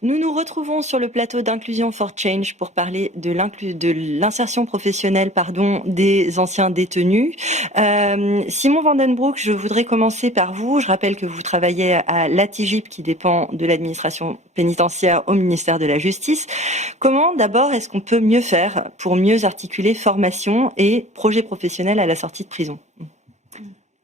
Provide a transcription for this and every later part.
Nous nous retrouvons sur le plateau d'Inclusion for Change pour parler de l'insertion professionnelle des anciens détenus. Simon Vandenbroek, je voudrais commencer par vous. Je rappelle que vous travaillez à l'ATIGIP qui dépend de l'administration pénitentiaire au ministère de la Justice. Comment d'abord est-ce qu'on peut mieux faire pour mieux articuler formation et projet professionnel à la sortie de prison ?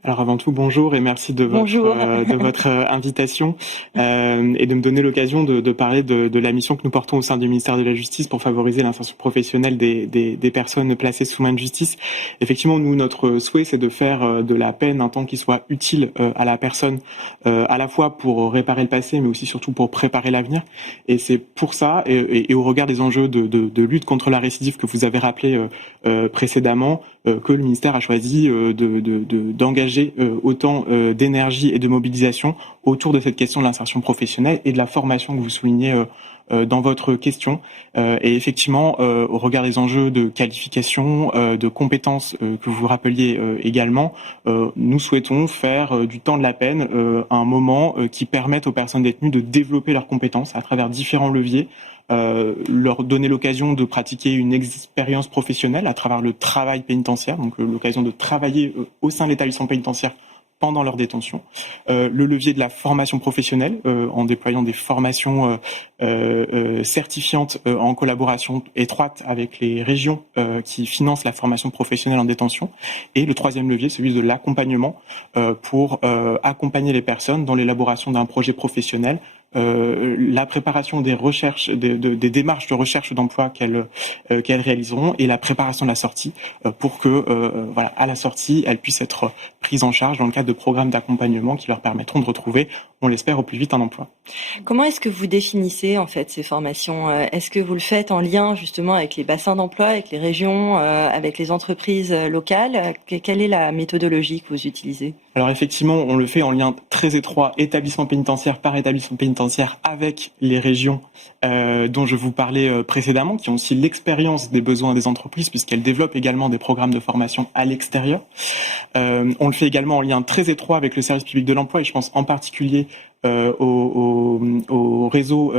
Alors avant tout, bonjour et merci de votre invitation et de me donner l'occasion de parler de la mission que nous portons au sein du ministère de la Justice pour favoriser l'insertion professionnelle des personnes placées sous main de justice. Effectivement, nous, notre souhait, c'est de faire de la peine un temps qui soit utile à la personne, à la fois pour réparer le passé, mais aussi surtout pour préparer l'avenir. Et c'est pour ça, et au regard des enjeux de lutte contre la récidive que vous avez rappelé précédemment, que le ministère a choisi d'engager autant d'énergie et de mobilisation autour de cette question de l'insertion professionnelle et de la formation que vous soulignez dans votre question. Et effectivement, au regard des enjeux de qualification, de compétences que vous rappeliez également, nous souhaitons faire du temps de la peine un moment qui permette aux personnes détenues de développer leurs compétences à travers différents leviers, leur donner l'occasion de pratiquer une expérience professionnelle à travers le travail pénitentiaire, donc l'occasion de travailler au sein de l'établissement pénitentiaire pendant leur détention, le levier de la formation professionnelle en déployant des formations certifiantes en collaboration étroite avec les régions qui financent la formation professionnelle en détention, et le troisième levier, celui de l'accompagnement pour accompagner les personnes dans l'élaboration d'un projet professionnel, la préparation des recherches, des démarches de recherche d'emploi qu'elles réaliseront, et la préparation de la sortie pour que, à la sortie, elles puissent être prises en charge dans le cadre de programmes d'accompagnement qui leur permettront de retrouver, on l'espère, au plus vite un emploi. Comment est-ce que vous définissez en fait ces formations ? Est-ce que vous le faites en lien justement avec les bassins d'emploi, avec les régions, avec les entreprises locales ? Quelle est la méthodologie que vous utilisez ? Alors effectivement, on le fait en lien très étroit, établissement pénitentiaire par établissement pénitentiaire, avec les régions dont je vous parlais précédemment, qui ont aussi l'expérience des besoins des entreprises, puisqu'elles développent également des programmes de formation à l'extérieur. On le fait également en lien très étroit avec le service public de l'emploi, et je pense en particulier au réseau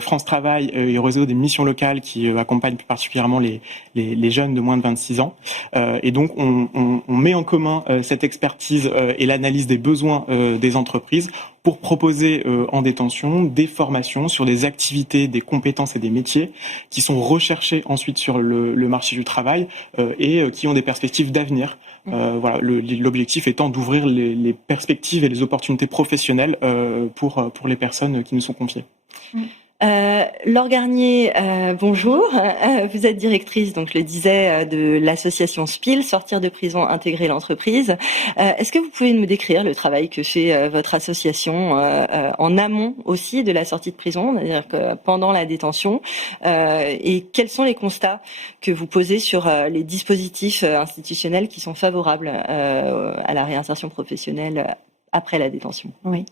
France Travail et au réseau des missions locales qui accompagnent plus particulièrement les jeunes de moins de 26 ans. Et donc, on met en commun cette expertise et l'analyse des besoins des entreprises pour proposer en détention des formations sur des activités, des compétences et des métiers qui sont recherchés ensuite sur le marché du travail et qui ont des perspectives d'avenir. L'objectif étant d'ouvrir les perspectives et les opportunités professionnelles pour les personnes qui nous sont confiées. Laure Garnier, bonjour. Vous êtes directrice, donc je le disais, de l'association SPIL, Sortir de prison, intégrer l'entreprise. Est-ce que vous pouvez me décrire le travail que fait votre association en amont aussi de la sortie de prison, c'est-à-dire que pendant la détention, et quels sont les constats que vous posez sur les dispositifs institutionnels qui sont favorables à la réinsertion professionnelle après la détention ? Oui.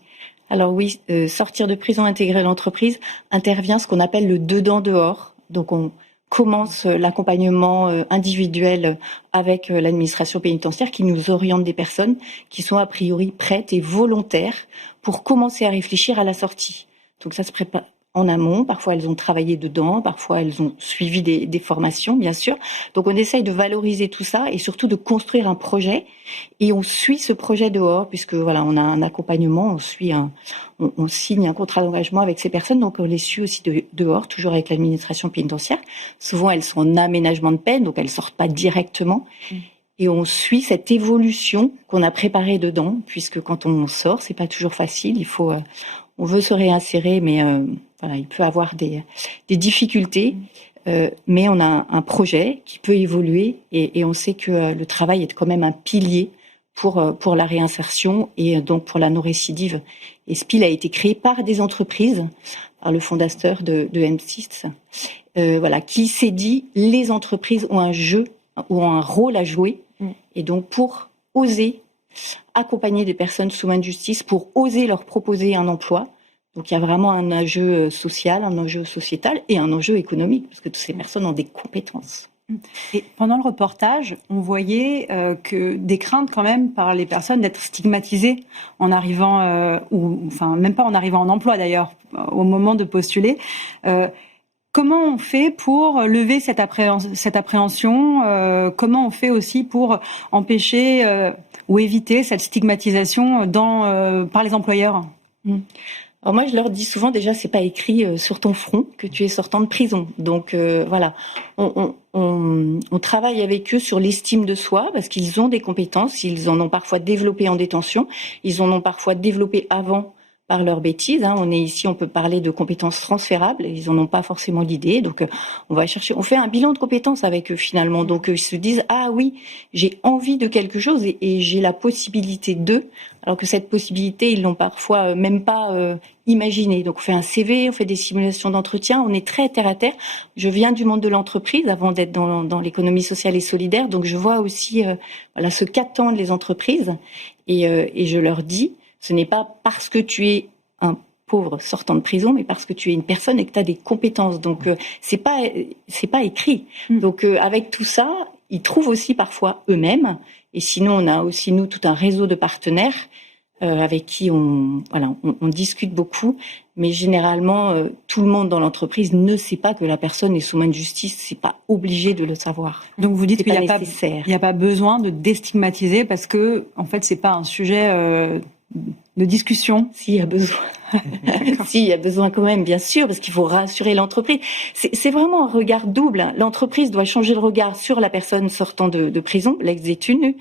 Alors oui, sortir de prison, intégrer l'entreprise intervient ce qu'on appelle le dedans-dehors. Donc on commence l'accompagnement individuel avec l'administration pénitentiaire qui nous oriente des personnes qui sont a priori prêtes et volontaires pour commencer à réfléchir à la sortie. Donc ça se prépare en amont, parfois elles ont travaillé dedans, parfois elles ont suivi des formations, bien sûr. Donc on essaye de valoriser tout ça et surtout de construire un projet. Et on suit ce projet dehors, puisque voilà, on a un accompagnement, on signe un contrat d'engagement avec ces personnes, donc on les suit aussi dehors, toujours avec l'administration pénitentiaire. Souvent elles sont en aménagement de peine, donc elles sortent pas directement. Et on suit cette évolution qu'on a préparée dedans, puisque quand on sort, c'est pas toujours facile. On veut se réinsérer, mais il peut avoir des difficultés. Mais on a un projet qui peut évoluer et on sait que le travail est quand même un pilier pour la réinsertion et donc pour la non-récidive. Et SPIL a été créé par des entreprises, par le fondateur de M6, qui s'est dit les entreprises ont un rôle à jouer, et donc pour oser accompagner des personnes sous main de justice, pour oser leur proposer un emploi. Donc il y a vraiment un enjeu social, un enjeu sociétal et un enjeu économique, parce que toutes ces personnes ont des compétences. Et pendant le reportage, on voyait que des craintes quand même par les personnes d'être stigmatisées en arrivant, même pas en arrivant en emploi d'ailleurs, au moment de postuler. Comment on fait pour lever cette appréhension Comment on fait aussi pour empêcher ou éviter cette stigmatisation par les employeurs ? Alors moi, je leur dis souvent, déjà, c'est pas écrit sur ton front que tu es sortant de prison. Donc voilà, on travaille avec eux sur l'estime de soi parce qu'ils ont des compétences, ils en ont parfois développé en détention, ils en ont parfois développé avant par leurs bêtises. On est ici, on peut parler de compétences transférables. Ils en ont pas forcément l'idée. Donc, on fait un bilan de compétences avec eux finalement. Donc, ils se disent, ah oui, j'ai envie de quelque chose et j'ai la possibilité de. Alors que cette possibilité, ils l'ont parfois même pas imaginée. Donc, on fait un CV, on fait des simulations d'entretien. On est très terre à terre. Je viens du monde de l'entreprise avant d'être dans l'économie sociale et solidaire. Donc, je vois aussi ce qu'attendent les entreprises et je leur dis. Ce n'est pas parce que tu es un pauvre sortant de prison, mais parce que tu es une personne et que tu as des compétences. Donc, c'est pas écrit. Donc, avec tout ça, ils trouvent aussi parfois eux-mêmes. Et sinon, on a aussi, nous, tout un réseau de partenaires avec qui on discute beaucoup. Mais généralement, tout le monde dans l'entreprise ne sait pas que la personne est sous main de justice. C'est pas obligé de le savoir. Donc, vous dites qu'il n'y a pas besoin de déstigmatiser parce que, en fait, c'est pas un sujet de discussion. S'il y a besoin. S'il y a besoin quand même, bien sûr, parce qu'il faut rassurer l'entreprise. C'est vraiment un regard double. L'entreprise doit changer le regard sur la personne sortant de prison, l'ex-détenu,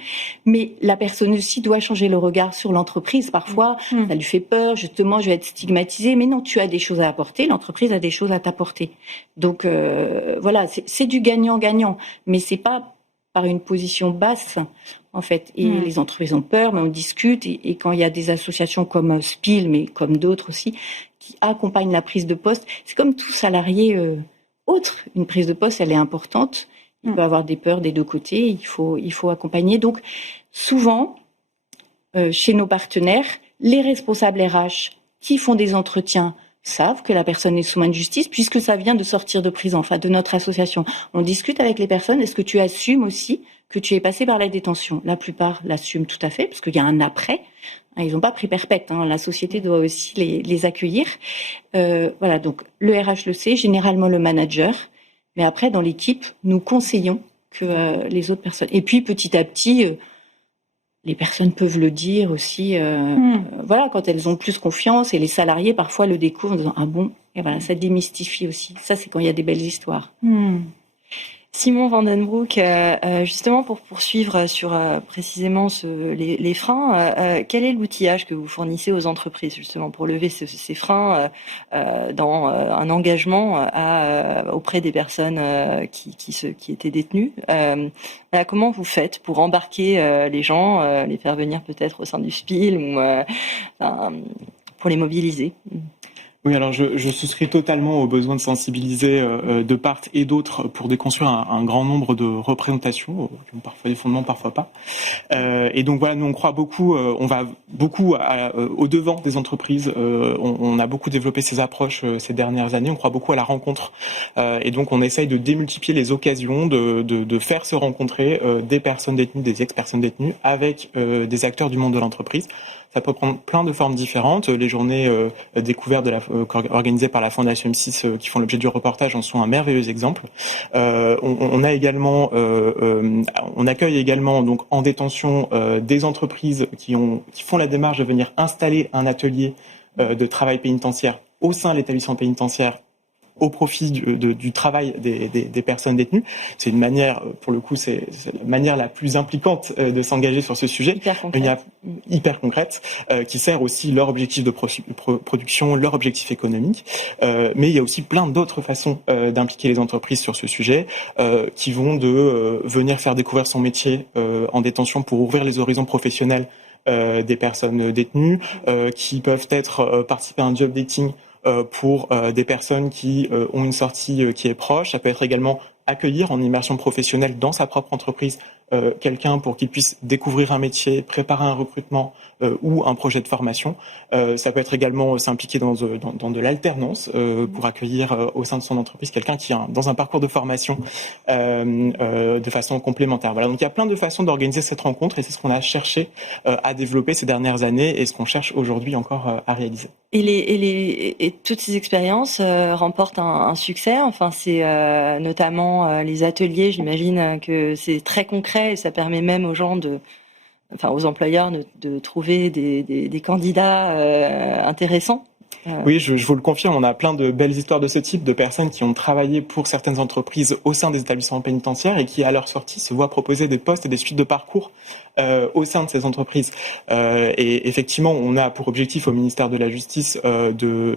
mais la personne aussi doit changer le regard sur l'entreprise. Parfois, ça lui fait peur, justement, je vais être stigmatisée, mais non, tu as des choses à apporter, l'entreprise a des choses à t'apporter. Donc, voilà, c'est du gagnant-gagnant, mais c'est pas par une position basse, en fait. Et les entreprises ont peur, mais on discute. Et quand il y a des associations comme SPIL, mais comme d'autres aussi, qui accompagnent la prise de poste, c'est comme tout salarié autre. Une prise de poste, elle est importante. Il peut y avoir des peurs des deux côtés. Il faut accompagner. Donc, souvent, chez nos partenaires, les responsables RH qui font des entretiens savent que la personne est sous main de justice puisque ça vient de sortir de prison, enfin de notre association. On discute avec les personnes, est-ce que tu assumes aussi que tu es passé par la détention ? La plupart l'assument tout à fait, parce qu'il y a un après. Ils n'ont pas pris perpète, la société doit aussi les accueillir. Voilà, donc le RH le sait, généralement le manager, mais après dans l'équipe, nous conseillons que les autres personnes. Et puis petit à petit, les personnes peuvent le dire aussi, voilà, quand elles ont plus confiance, et les salariés parfois le découvrent en disant ah bon, et voilà, ça démystifie aussi. Ça, c'est quand il y a des belles histoires. Simon van den Broek, justement pour poursuivre sur précisément les freins, quel est l'outillage que vous fournissez aux entreprises justement pour lever ces freins dans un engagement auprès des personnes qui étaient détenues comment vous faites pour embarquer les gens, les faire venir peut-être au sein du SPIL ou pour les mobiliser? Oui, alors je souscris totalement au besoin de sensibiliser de part et d'autre pour déconstruire un grand nombre de représentations, qui ont parfois des fondements, parfois pas. Et donc voilà, nous on croit beaucoup, on va beaucoup au devant des entreprises. On a beaucoup développé ces approches ces dernières années. On croit beaucoup à la rencontre, et donc on essaye de démultiplier les occasions de faire se rencontrer des personnes détenues, des ex-personnes détenues, avec des acteurs du monde de l'entreprise. Ça peut prendre plein de formes différentes. Les journées découvertes organisées par la Fondation M6 qui font l'objet du reportage en sont un merveilleux exemple. On accueille également donc en détention des entreprises qui font la démarche de venir installer un atelier de travail pénitentiaire au sein de l'établissement pénitentiaire au profit du travail des personnes détenues. C'est une manière, pour le coup, c'est la manière la plus impliquante de s'engager sur ce sujet. Hyper concrète, qui sert aussi leur objectif de production, leur objectif économique. Mais il y a aussi plein d'autres façons d'impliquer les entreprises sur ce sujet, qui vont de venir faire découvrir son métier en détention pour ouvrir les horizons professionnels des personnes détenues, qui peuvent être participer à un job dating pour des personnes qui ont une sortie qui est proche. Ça peut être également accueillir en immersion professionnelle dans sa propre entreprise quelqu'un pour qu'il puisse découvrir un métier, préparer un recrutement, ou un projet de formation. Ça peut être également s'impliquer dans de l'alternance pour accueillir au sein de son entreprise quelqu'un qui est dans un parcours de formation de façon complémentaire. Voilà, donc il y a plein de façons d'organiser cette rencontre et c'est ce qu'on a cherché à développer ces dernières années et ce qu'on cherche aujourd'hui encore à réaliser. Et toutes ces expériences remportent un succès. Enfin, c'est notamment les ateliers. J'imagine que c'est très concret et ça permet même aux gens aux employeurs de trouver des candidats intéressants. Oui, je vous le confirme, on a plein de belles histoires de ce type, de personnes qui ont travaillé pour certaines entreprises au sein des établissements pénitentiaires et qui, à leur sortie, se voient proposer des postes et des suites de parcours au sein de ces entreprises. Et effectivement, on a pour objectif au ministère de la Justice de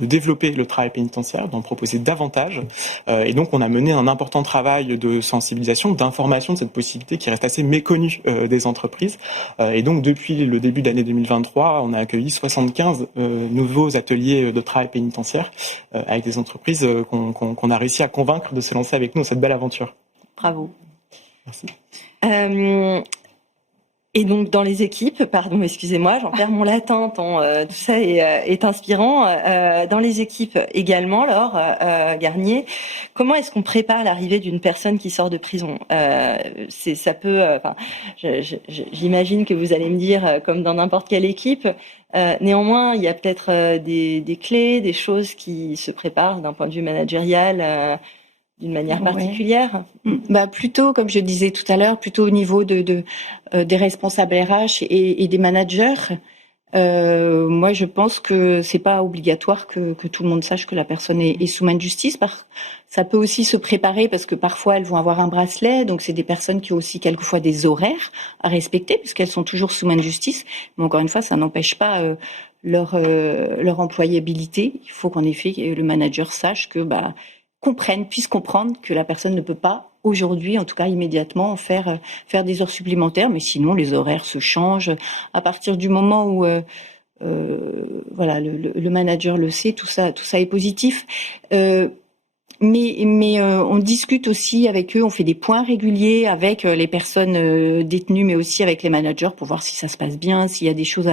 développer le travail pénitentiaire, d'en proposer davantage. Et donc, on a mené un important travail de sensibilisation, d'information de cette possibilité qui reste assez méconnue des entreprises. Et donc, depuis le début de l'année 2023, on a accueilli 75 nouveaux ateliers de travail pénitentiaire avec des entreprises qu'on a réussi à convaincre de se lancer avec nous dans cette belle aventure. Bravo. Merci. Et donc dans les équipes, pardon, excusez-moi, j'en perds mon latin tant tout ça est inspirant. Dans les équipes également, Laure Garnier, comment est-ce qu'on prépare l'arrivée d'une personne qui sort de prison ? J'imagine que vous allez me dire, comme dans n'importe quelle équipe, néanmoins, il y a peut-être des clés, des choses qui se préparent d'un point de vue managérial. D'une manière particulière. Plutôt, comme je disais tout à l'heure, plutôt au niveau des responsables RH et des managers. Moi, je pense que c'est pas obligatoire que tout le monde sache que la personne est sous main de justice. Ça peut aussi se préparer parce que parfois elles vont avoir un bracelet, donc c'est des personnes qui ont aussi quelquefois des horaires à respecter puisqu'elles sont toujours sous main de justice. Mais encore une fois, ça n'empêche pas leur employabilité. Il faut qu'en effet le manager sache que puisse comprendre que la personne ne peut pas aujourd'hui, en tout cas immédiatement, faire des heures supplémentaires, mais sinon les horaires se changent à partir du moment où le manager le sait, tout ça est positif. Mais on discute aussi avec eux, on fait des points réguliers avec les personnes détenues, mais aussi avec les managers pour voir si ça se passe bien, s'il y a des choses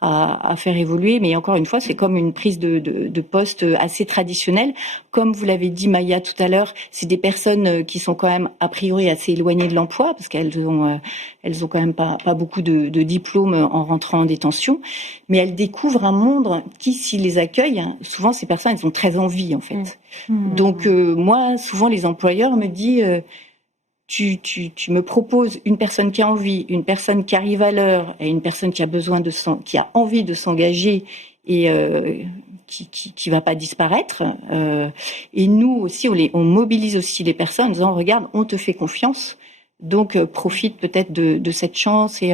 à faire évoluer. Mais encore une fois, c'est comme une prise de poste assez traditionnelle. Comme vous l'avez dit, Maya, tout à l'heure, c'est des personnes qui sont quand même a priori assez éloignées de l'emploi parce qu'elles ont quand même pas beaucoup de diplômes en rentrant en détention, mais elles découvrent un monde qui, s'ils les accueillent, souvent ces personnes, elles ont très envie en fait. Donc moi, souvent les employeurs me disent tu me proposes une personne qui a envie, une personne qui arrive à l'heure et une personne qui a qui a envie de s'engager et qui va pas disparaître. Et nous aussi, on mobilise aussi les personnes en disant regarde, on te fait confiance. Donc profite peut-être de cette chance et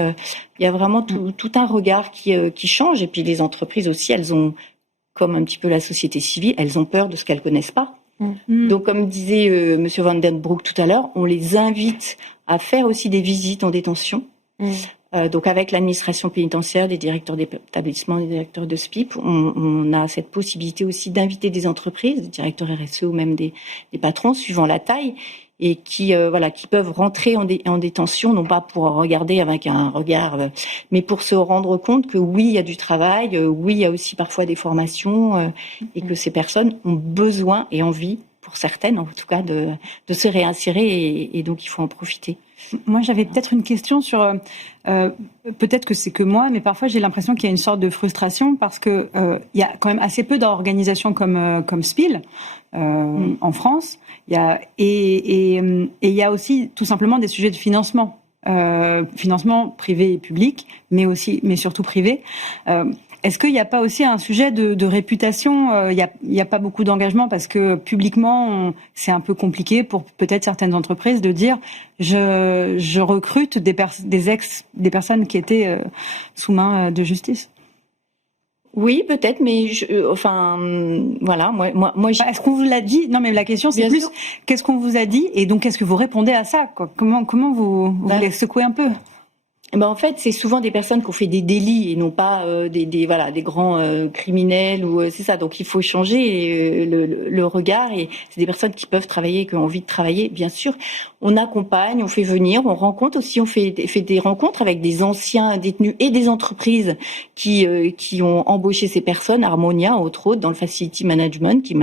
il y a vraiment tout un regard qui change et puis les entreprises aussi, elles ont, comme un petit peu la société civile, elles ont peur de ce qu'elles connaissent pas. Donc comme disait Monsieur Van den Broek tout à l'heure, on les invite à faire aussi des visites en détention. Donc avec l'administration pénitentiaire, des directeurs d'établissement, des directeurs de SPIP, on a cette possibilité aussi d'inviter des entreprises, des directeurs RSE ou même des patrons suivant la taille et qui peuvent rentrer en détention, non pas pour regarder avec un regard, mais pour se rendre compte que oui, il y a du travail, oui, il y a aussi parfois des formations, et que ces personnes ont besoin et envie, pour certaines en tout cas, de se réinsérer et donc il faut en profiter. Moi, j'avais peut-être une question sur, peut-être que c'est que moi, mais parfois j'ai l'impression qu'il y a une sorte de frustration parce que il y a quand même assez peu d'organisations comme SPIL en France. Il y a aussi tout simplement des sujets de financement, financement privé et public, mais surtout privé. Est-ce qu'il n'y a pas aussi un sujet de réputation ? Il y a pas beaucoup d'engagement parce que publiquement, c'est un peu compliqué pour peut-être certaines entreprises de dire je recrute des personnes qui étaient sous main de justice. Oui, peut-être, mais voilà, moi. Est-ce qu'on vous l'a dit ? Non, mais la question c'est plus qu'est-ce qu'on vous a dit et donc qu'est-ce que vous répondez à ça, quoi ? Comment vous les secouez un peu ? En fait, c'est souvent des personnes qui ont fait des délits et non pas des grands criminels ou c'est ça. Donc il faut changer le regard et c'est des personnes qui peuvent travailler, qui ont envie de travailler. Bien sûr, on accompagne, on fait venir, on rencontre aussi, on fait des rencontres avec des anciens détenus et des entreprises qui ont embauché ces personnes. Harmonia, entre autres, dans le facility management, qui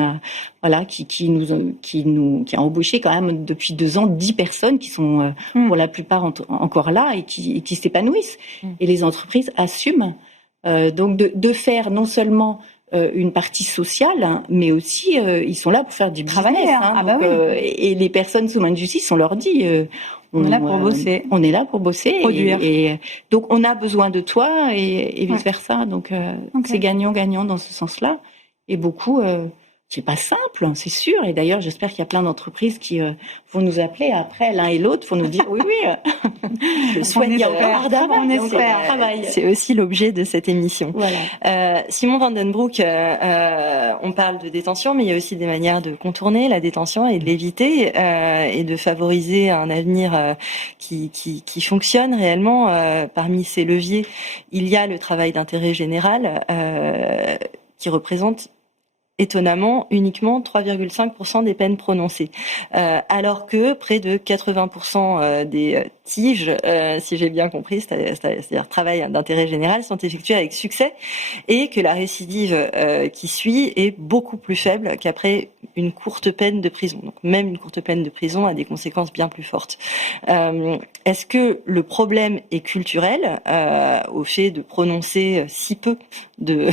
a embauché quand même depuis 2 ans 10 personnes qui sont pour la plupart encore là et qui s'épanouissent. Et les entreprises assument donc de faire non seulement une partie sociale, hein, mais aussi ils sont là pour faire du business. Et les personnes sous main de justice, on leur dit on est là pour bosser. On est là pour bosser. Produire. Et donc on a besoin de toi et vice versa. Donc c'est gagnant-gagnant dans ce sens-là. Et beaucoup c'est pas simple, c'est sûr. Et d'ailleurs, j'espère qu'il y a plein d'entreprises qui vont nous appeler après, l'un et l'autre, pour nous dire oui. Je souhaite il y a encore travail. C'est aussi l'objet de cette émission. Voilà. Simon Vandenbroek, on parle de détention, mais il y a aussi des manières de contourner la détention et de l'éviter et de favoriser un avenir qui fonctionne réellement. Parmi ces leviers, il y a le travail d'intérêt général qui représente étonnamment uniquement 3,5% des peines prononcées, alors que près de 80% des tiges, si j'ai bien compris, c'est-à-dire travail d'intérêt général, sont effectués avec succès et que la récidive qui suit est beaucoup plus faible qu'après une courte peine de prison. Donc même une courte peine de prison a des conséquences bien plus fortes. Est-ce que le problème est culturel au fait de prononcer si peu de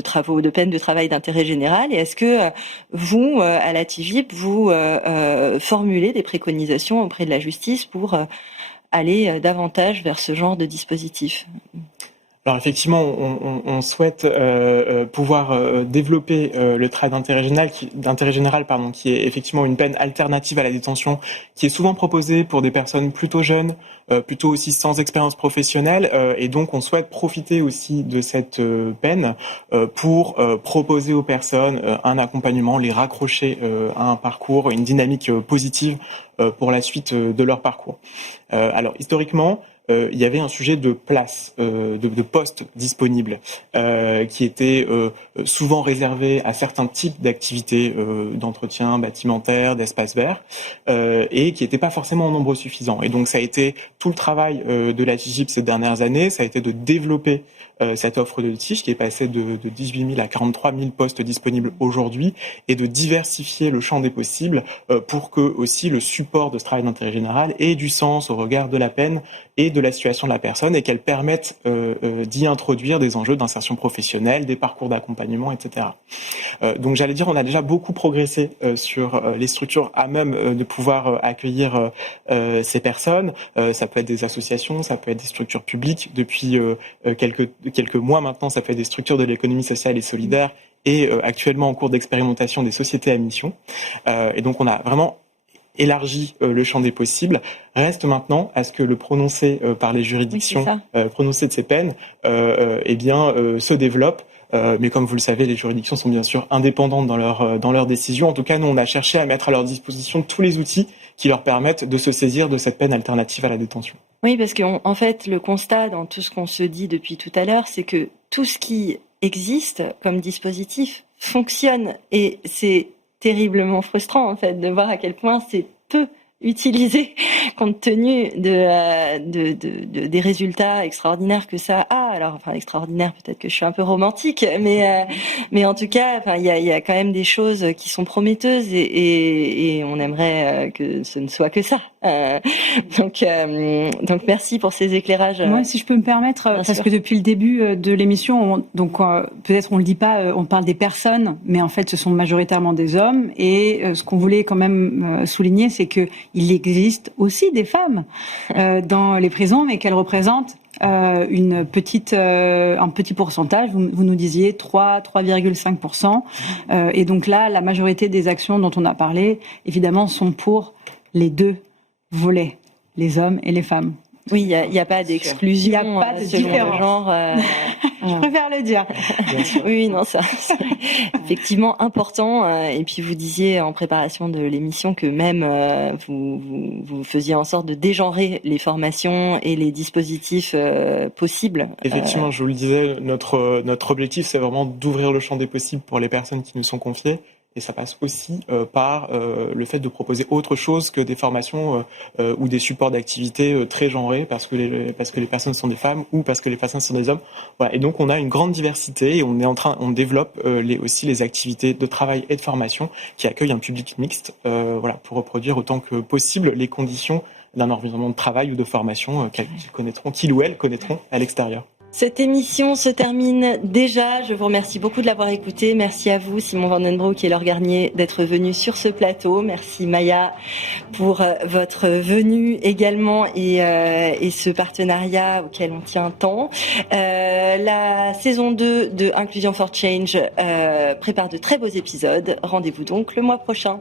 travaux, de peines de travail d'intérêt général, et est-ce que vous, à la TIGIP, vous formulez des préconisations auprès de la justice pour aller davantage vers ce genre de dispositif ? Alors effectivement, on souhaite pouvoir développer le travail d'intérêt général, qui est effectivement une peine alternative à la détention, qui est souvent proposée pour des personnes plutôt jeunes, plutôt aussi sans expérience professionnelle, et donc on souhaite profiter aussi de cette peine pour proposer aux personnes un accompagnement, les raccrocher à un parcours, une dynamique positive pour la suite de leur parcours. Alors historiquement, il y avait un sujet de place, de postes disponibles, qui était souvent réservé à certains types d'activités d'entretien bâtimentaire, d'espaces verts, et qui n'étaient pas forcément en nombre suffisant. Et donc ça a été tout le travail de la TIGIP ces dernières années, ça a été de développer cette offre de TIG qui est passée de 18 000 à 43 000 postes disponibles aujourd'hui, et de diversifier le champ des possibles pour que aussi le support de ce travail d'intérêt général ait du sens au regard de la peine et de la situation de la personne, et qu'elle permette d'y introduire des enjeux d'insertion professionnelle, des parcours d'accompagnement, etc. Donc j'allais dire, on a déjà beaucoup progressé sur les structures à même de pouvoir accueillir ces personnes. Ça peut être des associations, ça peut être des structures publiques. Depuis quelques mois maintenant, ça peut être des structures de l'économie sociale et solidaire, et actuellement en cours d'expérimentation des sociétés à mission. Et donc on a vraiment élargi le champ des possibles. Reste maintenant à ce que le prononcé par les juridictions, prononcé de ces peines, se développe. Mais comme vous le savez, les juridictions sont bien sûr indépendantes dans leurs décisions. En tout cas, nous, on a cherché à mettre à leur disposition tous les outils qui leur permettent de se saisir de cette peine alternative à la détention. Oui, parce qu'en fait, le constat dans tout ce qu'on se dit depuis tout à l'heure, c'est que tout ce qui existe comme dispositif fonctionne, et c'est terriblement frustrant en fait de voir à quel point c'est peu utilisé compte tenu des résultats extraordinaires que ça a. Alors, enfin, extraordinaire, peut-être que je suis un peu romantique, mais en tout cas, enfin, il y a quand même des choses qui sont prometteuses, et on aimerait que ce ne soit que ça. Donc merci pour ces éclairages. Moi, si je peux me permettre, parce que depuis le début de l'émission, peut-être on le dit pas, on parle des personnes, mais en fait, ce sont majoritairement des hommes. Et ce qu'on voulait quand même souligner, c'est que il existe aussi des femmes dans les prisons, mais qu'elles représentent un petit pourcentage. Vous nous disiez 3,5%. Et donc là, la majorité des actions dont on a parlé, évidemment, sont pour les deux volets, les hommes et les femmes. Oui, il n'y a pas d'exclusion. Il n'y a pas de différence. Genre, Je préfère le dire. Oui, non, ça, c'est effectivement important. Et puis vous disiez en préparation de l'émission que même vous faisiez en sorte de dégenrer les formations et les dispositifs possibles. Effectivement, je vous le disais, notre objectif, c'est vraiment d'ouvrir le champ des possibles pour les personnes qui nous sont confiées. Et ça passe aussi par le fait de proposer autre chose que des formations ou des supports d'activité très genrés parce que les personnes sont des femmes ou parce que les personnes sont des hommes. Voilà. Et donc on a une grande diversité et on développe aussi les activités de travail et de formation qui accueillent un public mixte, voilà, pour reproduire autant que possible les conditions d'un environnement de travail ou de formation qu'ils ou elles connaîtront à l'extérieur. Cette émission se termine déjà. Je vous remercie beaucoup de l'avoir écoutée. Merci à vous, Simon Vandenbroek et Laure Garnier, d'être venus sur ce plateau. Merci Maya pour votre venue également et ce partenariat auquel on tient tant. La saison 2 de Inclusion for Change prépare de très beaux épisodes. Rendez-vous donc le mois prochain.